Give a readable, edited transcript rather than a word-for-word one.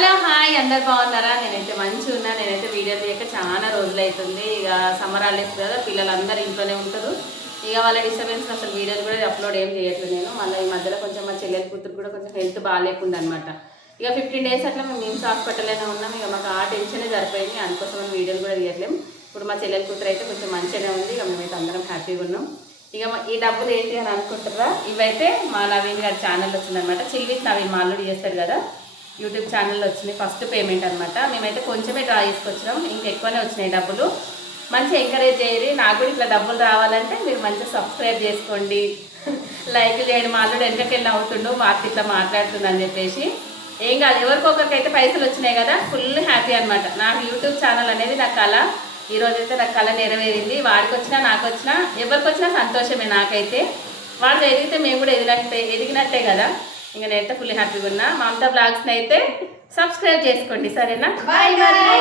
Hello hi అందరు బాగున్నారా? నేనైతే మంచిగా ఉన్నా. నేనైతే వీడియో తీయక చాలా రోజులు అవుతుంది. ఇక సమ్మర్ హాలిడేస్ కదా, పిల్లలందరూ ఇంట్లోనే ఉంటారు. ఇక వాళ్ళ డిస్టర్బెన్స్ అసలు వీడియోలు కూడా అప్లోడ్ ఏం చేయట్లేదు నేను. మళ్ళీ ఈ మధ్యలో కొంచెం మా చెల్లెల కూతురు కూడా కొంచెం హెల్త్ బాగాలేకుండా అనమాట. ఇక 15 days అట్లా మేము నిమ్స్ హాస్పిటల్లోనే ఉన్నాం. ఇక మాకు ఆ టెన్షనే సరిపోయింది. అందుకోసం వీడియోలు కూడా తీయట్లేము. ఇప్పుడు మా చెల్లెల కూతురు అయితే కొంచెం మంచిగానే ఉంది. ఇక మేమైతే అందరం హ్యాపీగా ఉన్నాం. ఇక ఈ డబ్బులు ఏంటి అని అనుకుంటారా? ఇవైతే మా నవీన్ గారి ఛానల్ వచ్చిందనమాట. చిల్విత్ నవీన్ మా అల్లుడు చేస్తారు కదా, యూట్యూబ్ ఛానల్లో వచ్చినాయి ఫస్ట్ పేమెంట్ అనమాట. మేమైతే కొంచెమే డ్రా చేసుకొచ్చినాం, ఇంకెక్కువనే వచ్చినాయి డబ్బులు. మంచిగా ఎంకరేజ్ చేయరు. నాకు కూడా ఇట్లా డబ్బులు రావాలంటే మీరు మంచిగా సబ్స్క్రైబ్ చేసుకోండి, లైక్ చేయండి. మా అల్లుడు వెనకకెళ్ళి అవుతుండు, మాకు ఇట్లా మాట్లాడుతుందని చెప్పేసి. ఏం కాదు, ఎవరికొకరికి అయితే పైసలు వచ్చినాయి కదా, ఫుల్ హ్యాపీ అనమాట. నాకు యూట్యూబ్ ఛానల్ అనేది నా కళ. ఈరోజైతే నా కళ నెరవేరింది. వాడికి వచ్చినా నాకు వచ్చినా ఎవరికి వచ్చినా సంతోషమే. నాకైతే వాడితో ఎదిగితే మేము కూడా ఎదిగినట్టే కదా. ఇంకా నేనైతే ఫుల్ హ్యాపీగా ఉన్నా. మమతా బ్లాగ్స్ని అయితే సబ్స్క్రైబ్ చేసుకోండి, సరేనా? Bye bye.